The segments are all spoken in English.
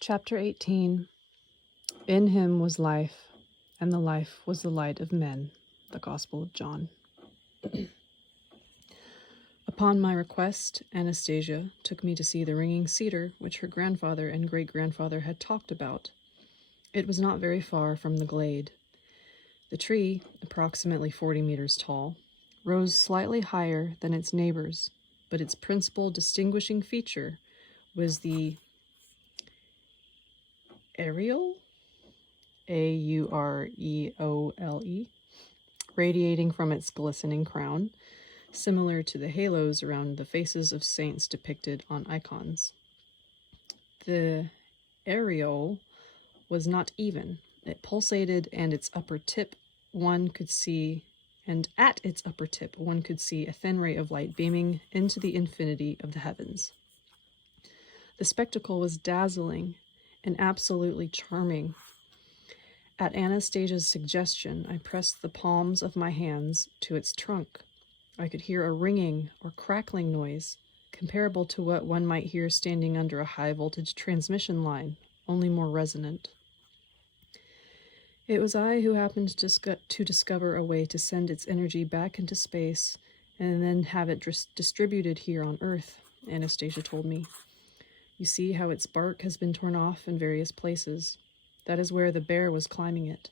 Chapter 18. In him was life, and the life was the light of men. The Gospel of John. Upon my request, Anastasia took me to see the ringing cedar which her grandfather and great-grandfather had talked about. It was not very far from the glade. The tree, approximately 40 meters tall, rose slightly higher than its neighbors, but its principal distinguishing feature was the areole, A-U-R-E-O-L-E, radiating from its glistening crown, similar to the halos around the faces of saints depicted on icons. The areole was not even. It pulsated, and at its upper tip one could see a thin ray of light beaming into the infinity of the heavens. The spectacle was dazzling and absolutely charming. At Anastasia's suggestion, I pressed the palms of my hands to its trunk. I could hear a ringing or crackling noise, comparable to what one might hear standing under a high-voltage transmission line, only more resonant. It was I who happened to discover a way to send its energy back into space and then have it distributed here on Earth, Anastasia told me. You see how its bark has been torn off in various places. That is where the bear was climbing it.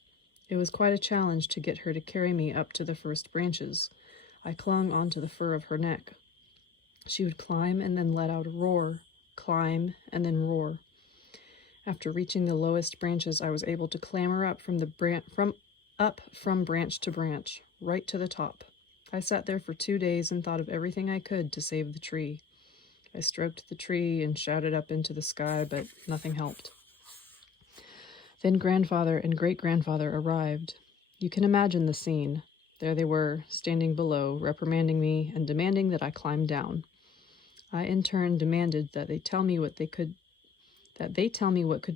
It was quite a challenge to get her to carry me up to the first branches. I clung onto the fur of her neck. She would climb and then let out a roar, climb and then roar. After reaching the lowest branches, I was able to clamber up from branch to branch, right to the top. I sat there for 2 days and thought of everything I could to save the tree. I stroked the tree and shouted up into the sky, but nothing helped. Then grandfather and great-grandfather arrived. You can imagine the scene. There they were, standing below, reprimanding me and demanding that I climb down. I in turn demanded that they tell me what could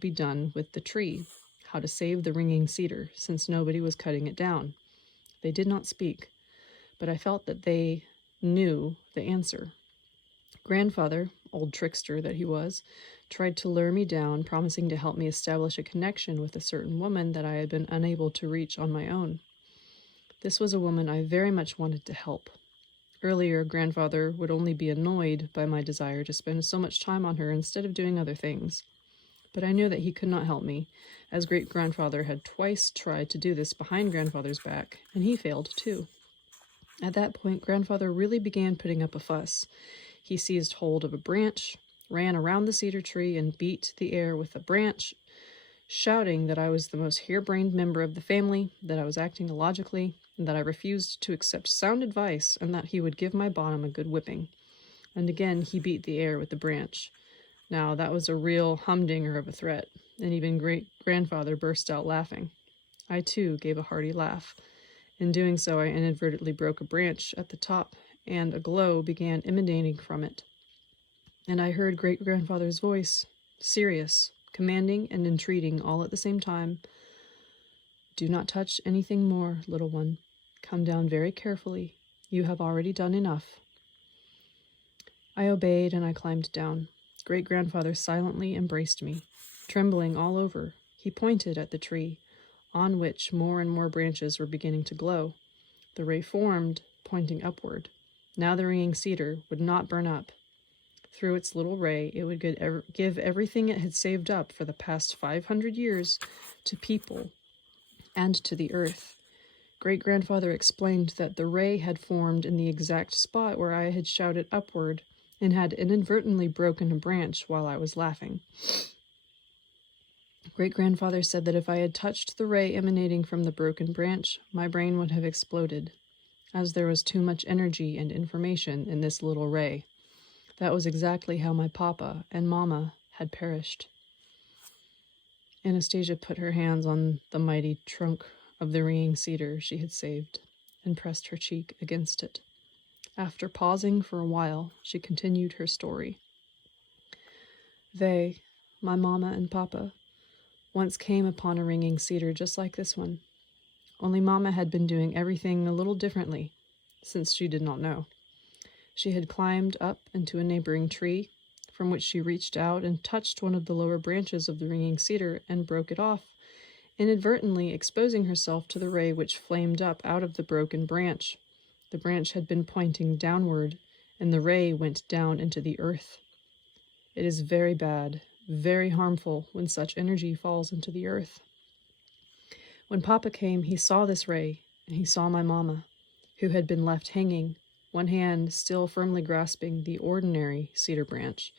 be done with the tree, how to save the ringing cedar, since nobody was cutting it down. They did not speak, but I felt that they knew the answer. Grandfather, old trickster that he was, tried to lure me down, promising to help me establish a connection with a certain woman that I had been unable to reach on my own. This was a woman I very much wanted to help. Earlier, grandfather would only be annoyed by my desire to spend so much time on her instead of doing other things. But I knew that he could not help me, as great-grandfather had twice tried to do this behind grandfather's back, and he failed too. At that point, grandfather really began putting up a fuss. He seized hold of a branch, ran around the cedar tree, and beat the air with the branch, shouting that I was the most harebrained member of the family, that I was acting illogically, and that I refused to accept sound advice, and that he would give my bottom a good whipping. And again he beat the air with the branch. Now that was a real humdinger of a threat, and even great-grandfather burst out laughing. I too gave a hearty laugh. In doing so, I inadvertently broke a branch at the top, and a glow began emanating from it. And I heard great-grandfather's voice, serious, commanding and entreating all at the same time. Do not touch anything more, little one. Come down very carefully. You have already done enough. I obeyed, and I climbed down. Great-grandfather silently embraced me. Trembling all over, he pointed at the tree, on which more and more branches were beginning to glow. The ray formed, pointing upward. Now the ringing cedar would not burn up. Through its little ray, it would give everything it had saved up for the past 500 years to people and to the earth. Great-grandfather explained that the ray had formed in the exact spot where I had shouted upward and had inadvertently broken a branch while I was laughing. Great-grandfather said that if I had touched the ray emanating from the broken branch, my brain would have exploded, as there was too much energy and information in this little ray. That was exactly how my papa and mama had perished. Anastasia put her hands on the mighty trunk of the ringing cedar she had saved and pressed her cheek against it. After pausing for a while, she continued her story. They, my mama and papa, once came upon a ringing cedar just like this one. Only mama had been doing everything a little differently, since she did not know. She had climbed up into a neighboring tree, from which she reached out and touched one of the lower branches of the ringing cedar and broke it off, inadvertently exposing herself to the ray which flamed up out of the broken branch. The branch had been pointing downward, and the ray went down into the earth. It is very bad, very harmful when such energy falls into the earth. When Papa came, he saw this ray, and he saw my mama, who had been left hanging, one hand still firmly grasping the ordinary cedar branch.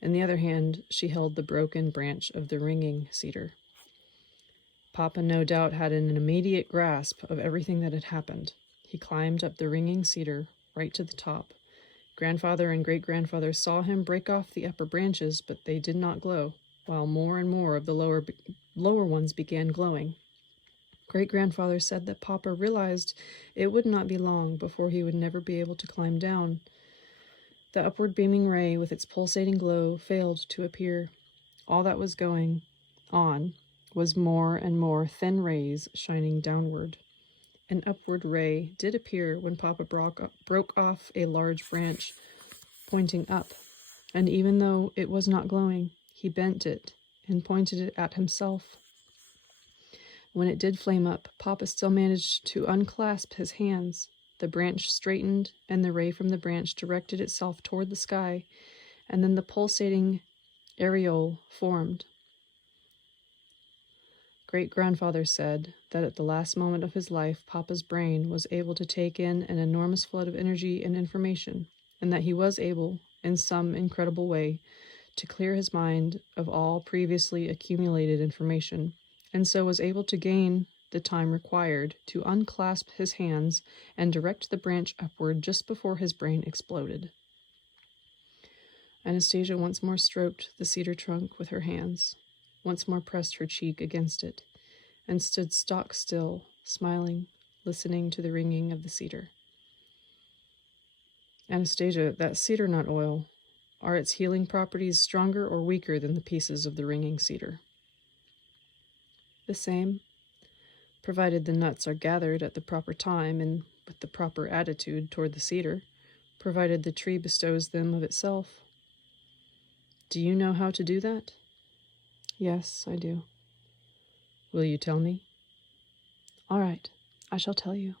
In the other hand, she held the broken branch of the ringing cedar. Papa no doubt had an immediate grasp of everything that had happened. He climbed up the ringing cedar right to the top. Grandfather and great-grandfather saw him break off the upper branches, but they did not glow, while more and more of the lower ones began glowing. Great-grandfather said that Papa realized it would not be long before he would never be able to climb down. The upward beaming ray with its pulsating glow failed to appear. All that was going on was more and more thin rays shining downward. An upward ray did appear when Papa broke off a large branch pointing up, and even though it was not glowing, he bent it and pointed it at himself. When it did flame up, Papa still managed to unclasp his hands. The branch straightened, and the ray from the branch directed itself toward the sky, and then the pulsating aureole formed. Great-grandfather said that at the last moment of his life, Papa's brain was able to take in an enormous flood of energy and information, and that he was able, in some incredible way, to clear his mind of all previously accumulated information, and so was able to gain the time required to unclasp his hands and direct the branch upward just before his brain exploded. Anastasia once more stroked the cedar trunk with her hands, once more pressed her cheek against it, and stood stock still, smiling, listening to the ringing of the cedar. Anastasia, that cedar nut oil, are its healing properties stronger or weaker than the pieces of the ringing cedar? The same, provided the nuts are gathered at the proper time and with the proper attitude toward the cedar, provided the tree bestows them of itself. Do you know how to do that? Yes, I do. Will you tell me? All right, I shall tell you.